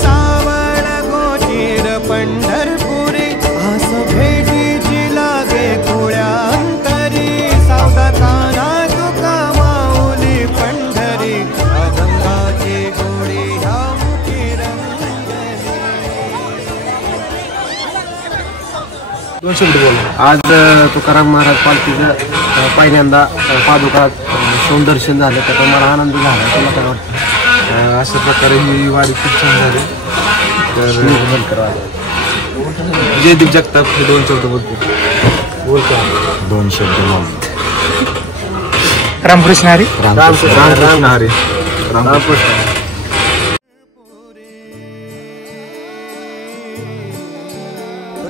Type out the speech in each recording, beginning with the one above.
सावळ गोचीर पंढरपुरी आस भेटीची लागे कुळ्यांतरी सावदा काना तुका माऊली पंढरी अभंगाची गोडी ह्या मुखी रंगली। आज तुकाराम महाराज पालखीचं पहिल्यांदा पादुकात सौंदर्शन झालं त्याचा मला आनंद झाला। तुला काय वाटतं? अशा प्रकारे ही वारी खूप छान झाली। तर जयदीप जगताप हे 2 शब्द बोलतो। बोल का 2 शब्द बोल। रामकृष्ण हरी रामकृष्ण हरी रामकृष्ण।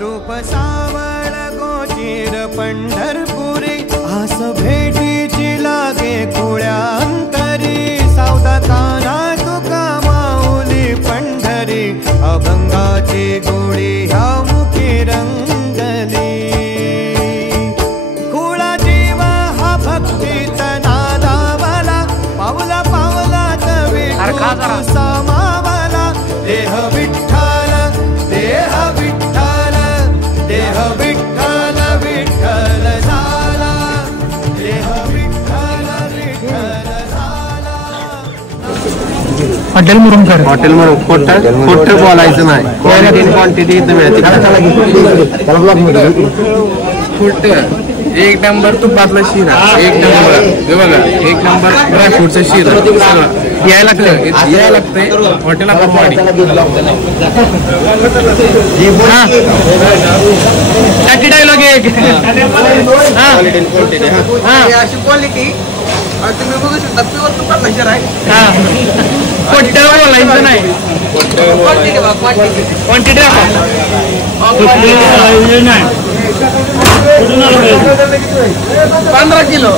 रूप सावळ गोचीर पंढरपुरी आस भेटीची लागे कुळ्यांतरी सावदा काना तुका माऊली पंढरी अभंगाची गोडी ह्या मुखी रंगली। कुळा जीव हा भक्तीत नादावला पावला पावलात विठू समावला देह विठ्ठल देह विठ्ठल देह विठ्ठल विठ्ठल झाला देह विठ्ठल विठ्ठल झाला। हॉटेल मुरुमकर हॉटेल खोटं बोलायचं नाही। क्वांटिटी इथं मिळते। खोटं 1 नंबर तुपातला शिरा 1 नंबर बघा 1 नंबर ड्रायफ्रूटचा शिरा यायला लागतंय हॉटेल आपली डायलॉग एक अशी क्वालिटी तुम्ही बघू शकता प्युअर तुपातला शिरा आहे। खोटं बोलायचं नाही। Quantity 15 kilo.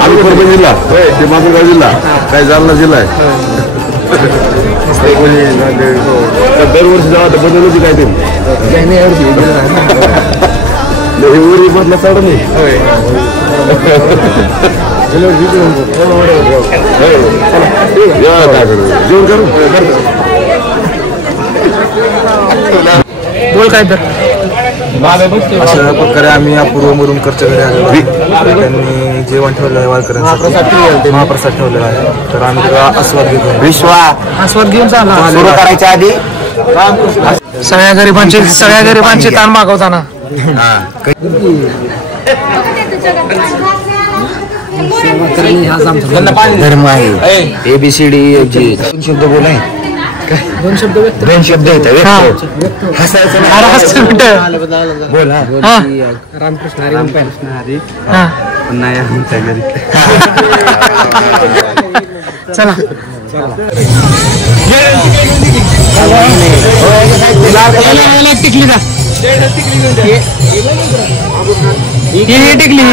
आम्ही परभणी जिल्हा ते माजलगाव जिल्हा काय जालना जिल्हा आहे। दरवर्षी जेव्हा बदलची काय ते मधला चढ नाही जेवण करू बोल काय तर अशा प्रकारे आम्ही अपूर्व मुरुमकरच्या घरी आलो। त्यांनी जेवण ठेवलं आहे वारकऱ्यांसाठी महाप्रसाद ठेवलेला आहे। तर आम्ही त्याचा आस्वाद घेतो। आस्वाद घेऊन सुरू करायच्या आधी सगळ्या गरिबांचे ताण मागवताना धर्म आहे ABCD शब्द बोलाय 2 शब्द येतात हसायचं बोला रामकृष्ण हरी नाही आमच्या घरी चला टिकली जा टिकली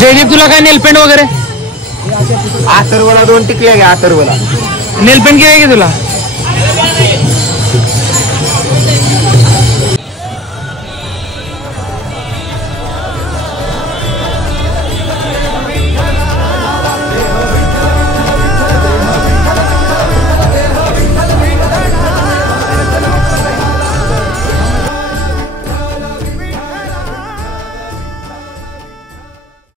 जयदीप तुला काय नेलपेंट वगैरे आतरवला 2 टिकले आतरवला नेलपेंट घे तुला